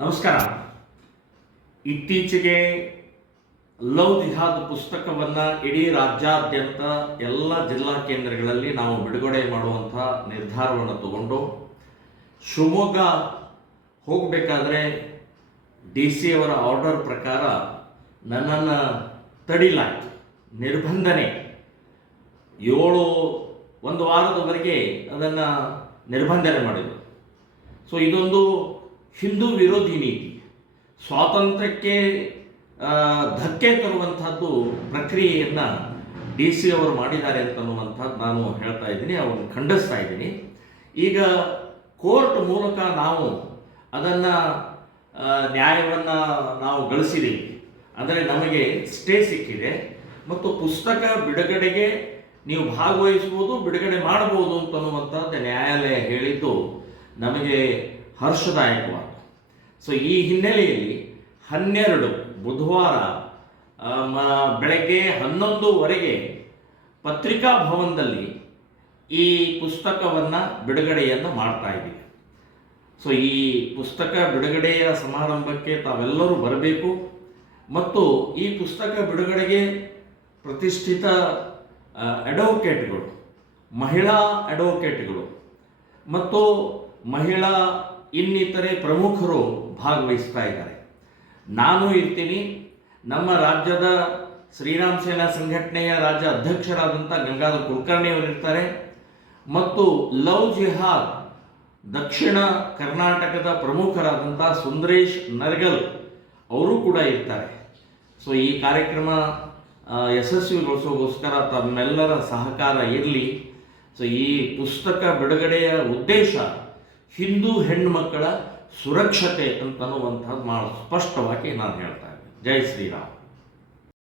ನಮಸ್ಕಾರ. ಇತ್ತೀಚೆಗೆ ಲವ್ ಜಿಹಾದ್ ಪುಸ್ತಕವನ್ನು ಇಡೀ ರಾಜ್ಯಾದ್ಯಂತ ಎಲ್ಲ ಜಿಲ್ಲಾ ಕೇಂದ್ರಗಳಲ್ಲಿ ನಾವು ಬಿಡುಗಡೆ ಮಾಡುವಂಥ ನಿರ್ಧಾರವನ್ನು ತಗೊಂಡು ಶಿವಮೊಗ್ಗ ಹೋಗಬೇಕಾದ್ರೆ ಡಿ ಸಿ ಅವರ ಆರ್ಡರ್ ಪ್ರಕಾರ ನನ್ನನ್ನು ತಡಿಲಾಯಿತು. ನಿರ್ಬಂಧನೆ. ಏಳು, ಒಂದು ವಾರದವರೆಗೆ ಅದನ್ನು ನಿರ್ಬಂಧನೆ ಮಾಡಿದರು. ಸೊ ಇದೊಂದು ಹಿಂದೂ ವಿರೋಧಿ ನೀತಿ. ಸ್ವಾತಂತ್ರ್ಯಕ್ಕೆ ಧಕ್ಕೆ ತರುವಂಥದ್ದು ಪ್ರಕ್ರಿಯೆಯನ್ನು ಡಿ ಸಿ ಅವರು ಮಾಡಿದ್ದಾರೆ ಅಂತನ್ನುವಂಥದ್ದು ನಾನು ಹೇಳ್ತಾ ಇದ್ದೀನಿ ಅವನು ಖಂಡಿಸ್ತಾ ಇದ್ದೀನಿ. ಈಗ ಕೋರ್ಟ್ ಮೂಲಕ ನಾವು ಅದನ್ನು ನ್ಯಾಯವನ್ನು ನಾವು ಗಳಿಸಿದ್ದೀವಿ ಅಂದರೆ ನಮಗೆ ಸ್ಟೇ ಸಿಕ್ಕಿದೆ. ಮತ್ತು ಪುಸ್ತಕ ಬಿಡುಗಡೆಗೆ ನೀವು ಭಾಗವಹಿಸ್ಬೋದು, ಬಿಡುಗಡೆ ಮಾಡಬಹುದು ಅಂತನ್ನುವಂಥದ್ದು ನ್ಯಾಯಾಲಯ ಹೇಳಿದ್ದು ನಮಗೆ ಹರ್ಷದಾಯಕವಾದ. ಸೊ ಈ ಹಿನ್ನೆಲೆಯಲ್ಲಿ ಹನ್ನೆರಡು ಬುಧವಾರ ಬೆಳಗ್ಗೆ ಹನ್ನೊಂದುವರೆಗೆ ಪತ್ರಿಕಾ ಭವನದಲ್ಲಿ ಈ ಪುಸ್ತಕವನ್ನು ಬಿಡುಗಡೆಯನ್ನು ಮಾಡ್ತಾ ಇದ್ದೀವಿ. ಸೊ ಈ ಪುಸ್ತಕ ಬಿಡುಗಡೆಯ ಸಮಾರಂಭಕ್ಕೆ ತಾವೆಲ್ಲರೂ ಬರಬೇಕು. ಮತ್ತು ಈ ಪುಸ್ತಕ ಬಿಡುಗಡೆಗೆ ಪ್ರತಿಷ್ಠಿತ ಅಡ್ವೊಕೇಟ್ಗಳು ಮಹಿಳಾ ಅಡ್ವೊಕೇಟ್ಗಳು ಮತ್ತು ಮಹಿಳಾ ಇನ್ನಿತರೆ ಪ್ರಮುಖರು ಭಾಗವಹಿಸ್ತಾ ಇದ್ದಾರೆ. ನಾನು ಇರ್ತೀನಿ, ನಮ್ಮ ರಾಜ್ಯದ ಶ್ರೀರಾಮ್ ಸೇನಾ ಸಂಘಟನೆಯ ರಾಜ್ಯ ಅಧ್ಯಕ್ಷರಾದಂಥ ಗಂಗಾಧರ್ ಕುಲಕರ್ಣಿ ಅವರು ಇರ್ತಾರೆ ಮತ್ತು ಲವ್ ಜಿಹಾದ್ ದಕ್ಷಿಣ ಕರ್ನಾಟಕದ ಪ್ರಮುಖರಾದಂಥ ಸುಂದರೇಶ್ ನರ್ಗಲ್ ಅವರು ಕೂಡ ಇರ್ತಾರೆ. ಸೊ, ಈ ಕಾರ್ಯಕ್ರಮ ಯಶಸ್ವಿಗೊಳಿಸೋಗೋಸ್ಕರ ತಮ್ಮೆಲ್ಲರ ಸಹಕಾರ ಇರಲಿ. ಸೊ, ಈ ಪುಸ್ತಕ ಬಿಡುಗಡೆಯ ಉದ್ದೇಶ ಹಿಂದೂ ಹೆಣ್ಣುಮಕ್ಕಳ ಸುರಕ್ಷತೆ ಅಂತನ್ನುವಂಥದ್ದು ಭಾಳ ಸ್ಪಷ್ಟವಾಗಿ ನಾನು ಹೇಳ್ತಾ ಇದ್ದೀನಿ. ಜೈ ಶ್ರೀರಾಮ್.